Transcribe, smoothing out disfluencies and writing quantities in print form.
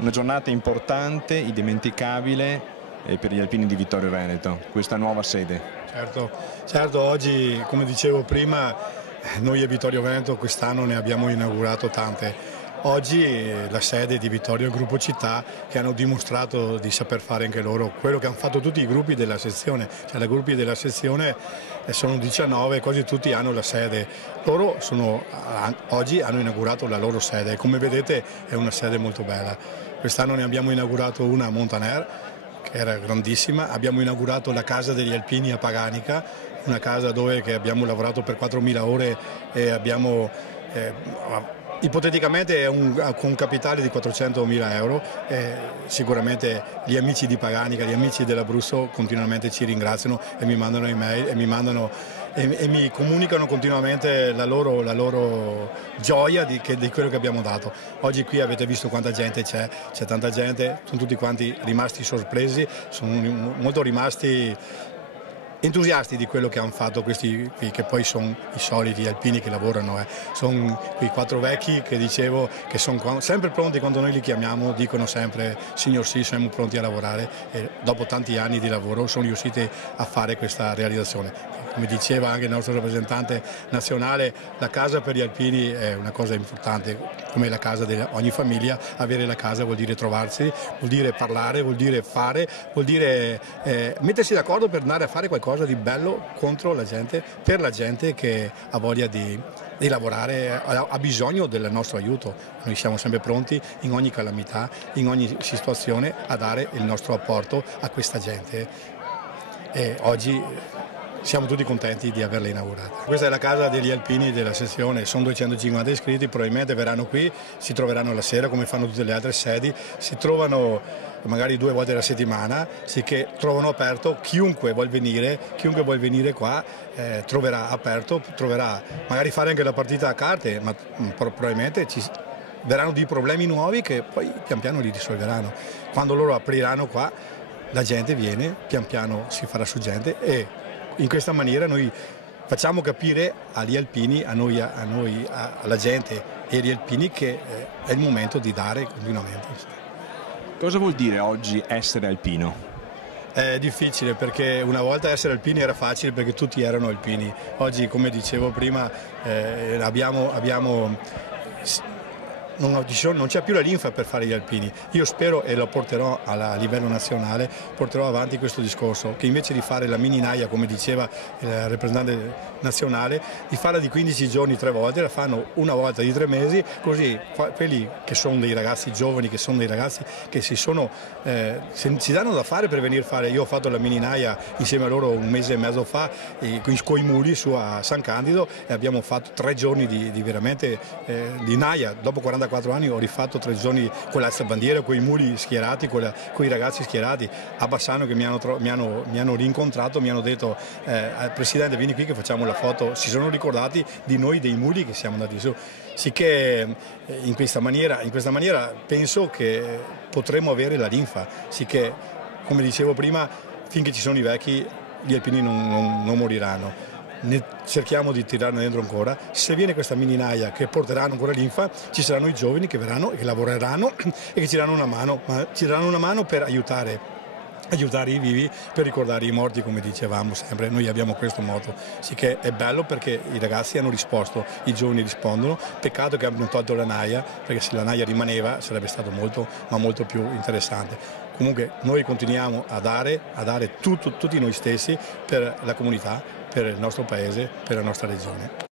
Una giornata importante, indimenticabile per gli alpini di Vittorio Veneto, questa nuova sede. Certo, oggi, come dicevo prima, noi a Vittorio Veneto quest'anno ne abbiamo inaugurato tante. Oggi la sede di Vittorio è il gruppo città, che hanno dimostrato di saper fare anche loro quello che hanno fatto tutti i gruppi della sezione, cioè i gruppi della sezione sono 19, quasi tutti hanno la sede. Loro oggi hanno inaugurato la loro sede e come vedete è una sede molto bella. Quest'anno ne abbiamo inaugurato una a Montaner, che era grandissima, abbiamo inaugurato la casa degli alpini a Paganica, una casa dove abbiamo lavorato per 4.000 ore e abbiamo ipoteticamente con un capitale di 400.000 euro, sicuramente gli amici di Paganica, gli amici dell'Abruzzo continuamente ci ringraziano e mi mandano email e mi comunicano continuamente la loro gioia di quello che abbiamo dato. Oggi qui avete visto quanta gente c'è tanta gente, sono tutti quanti rimasti sorpresi, sono molto rimasti entusiasti di quello che hanno fatto questi qui, che poi sono i soliti alpini che lavorano, sono quei 4 vecchi che dicevo che sono sempre pronti quando noi li chiamiamo, dicono sempre signor sì, siamo pronti a lavorare e dopo tanti anni di lavoro sono riusciti a fare questa realizzazione. Come diceva anche il nostro rappresentante nazionale, la casa per gli alpini è una cosa importante, come la casa di ogni famiglia. Avere la casa vuol dire trovarsi, vuol dire parlare, vuol dire fare, vuol dire mettersi d'accordo per andare a fare qualcosa di bello contro la gente, per la gente che ha voglia di lavorare, ha bisogno del nostro aiuto. Noi siamo sempre pronti in ogni calamità, in ogni situazione a dare il nostro apporto a questa gente e oggi siamo tutti contenti di averla inaugurata. Questa è la casa degli alpini della sezione, sono 250 iscritti, probabilmente verranno qui, si troveranno la sera come fanno tutte le altre sedi, si trovano magari 2 volte alla settimana, sicché trovano aperto chiunque vuol venire qua, troverà aperto, troverà magari fare anche la partita a carte, ma probabilmente verranno dei problemi nuovi che poi pian piano li risolveranno. Quando loro apriranno qua, la gente viene, pian piano si farà su gente e in questa maniera noi facciamo capire agli alpini, alla gente e agli alpini che è il momento di dare continuamente. Cosa vuol dire oggi essere alpino? È difficile perché una volta essere alpini era facile perché tutti erano alpini. Oggi, come dicevo prima, non c'è più la linfa per fare gli alpini. Io spero e lo porterò a livello nazionale, porterò avanti questo discorso, che invece di fare la mini naia, come diceva il rappresentante nazionale, di farla di 15 giorni 3 volte, la fanno una volta di 3 mesi, così quelli che sono dei ragazzi giovani, che sono dei ragazzi che si danno da fare per venire a fare. Io ho fatto la mini naia insieme a loro un mese e mezzo fa con i muli su a San Candido e abbiamo fatto 3 giorni di naia. Dopo 44 anni ho rifatto 3 giorni con l'alzabandiera, con i muli schierati, con i ragazzi schierati a Bassano che mi hanno rincontrato, mi hanno detto Presidente vieni qui che facciamo la foto, si sono ricordati di noi, dei muli che siamo andati su, sicché in questa maniera penso che potremo avere la linfa, sicché come dicevo prima finché ci sono i vecchi gli alpini non moriranno. Cerchiamo di tirarne dentro ancora. Se viene questa mini naia che porteranno ancora l'infa, ci saranno i giovani che verranno e che lavoreranno e che ci daranno una mano per aiutare i vivi, per ricordare i morti, come dicevamo sempre. Noi abbiamo questo motto, sì che è bello perché i ragazzi hanno risposto, i giovani rispondono. Peccato che abbiano tolto la naia, perché se la naia rimaneva sarebbe stato molto ma molto più interessante. Comunque noi continuiamo a dare tutti noi stessi per la comunità, per il nostro paese, per la nostra regione.